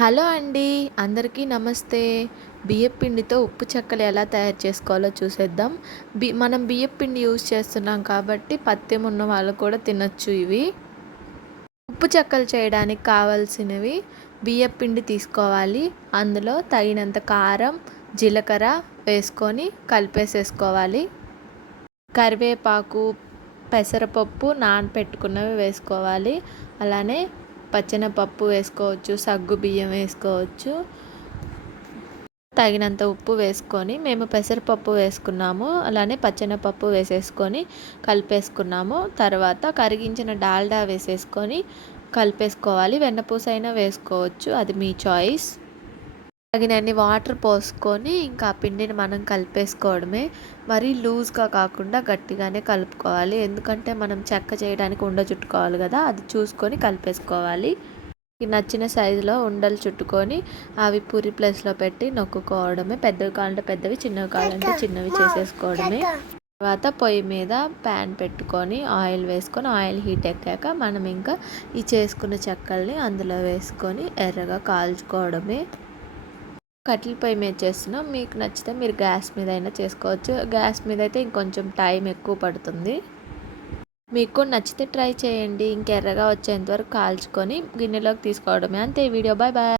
Hello అండి అందరికీ నమస్తే. బియ్యపిండితో ఉప్పు చెక్కలు ఎలా తయారు చేసుకోవాలో చూసేద్దాం. బి మనం బియ్యపిండి యూజ్ చేస్తున్నాం కాబట్టి పత్యం ఉన్న వాళ్ళు కూడా తినొచ్చు ఇవి. ఉప్పు చెక్కలు చేయడానికి కావాల్సినవి బియ్యపిండి తీసుకోవాలి. అందులో తగినంత కారం జీలకర్ర వేసుకొని కలిపేసేసుకోవాలి. కరివేపాకు పెసరపప్పు నానపెట్టుకున్నవి వేసుకోవాలి. అలానే పచ్చెనపప్పు వేసుకోవచ్చు సగ్గు బియ్యం వేసుకోవచ్చు. తగినంత ఉప్పు వేసుకొని మేము పెసరపప్పు వేసుకున్నాము అలానే పచ్చెనపప్పు వేసేసుకొని కలిపేసుకున్నాము. తర్వాత కరిగించిన డాల్డా వేసేసుకొని కలిపేసుకోవాలి. వెన్నపూస అయినా వేసుకోవచ్చు అది మీ చాయిస్ తగినన్ని వాటర్ పోసుకొని ఇంకా ఆ పిండిని మనం కలిపేసుకోవడమే. మరీ లూజ్గా కాకుండా గట్టిగానే కలుపుకోవాలి. ఎందుకంటే మనం చెక్క చేయడానికి ఉండ చుట్టుకోవాలి కదా అది చూసుకొని కలిపేసుకోవాలి. నచ్చిన సైజులో ఉండలు చుట్టుకొని అవి పూరి ప్లేస్లో పెట్టి నొక్కుకోవడమే. పెద్దవి కావాలంటే పెద్దవి చిన్నవి కావాలంటే చిన్నవి చేసేసుకోవడమే. తర్వాత పొయ్యి మీద ప్యాన్ పెట్టుకొని ఆయిల్ వేసుకొని ఆయిల్ హీట్ ఎక్కాక మనం ఇంకా ఈ చేసుకున్న చెక్కల్ని అందులో వేసుకొని ఎర్రగా కాల్చుకోవడమే. కట్టెల పొయ్యి మీద చేస్తున్నాం. మీకు నచ్చితే మీరు గ్యాస్ మీద అయినా చేసుకోవచ్చు. గ్యాస్ మీద అయితే ఇంకొంచెం టైం ఎక్కువ పడుతుంది. మీకు నచ్చితే ట్రై చేయండి. ఇంకెర్రగా వచ్చేంత వరకు కాల్చుకొని గిన్నెలోకి తీసుకోవడమే. అంతే. Video bye bye.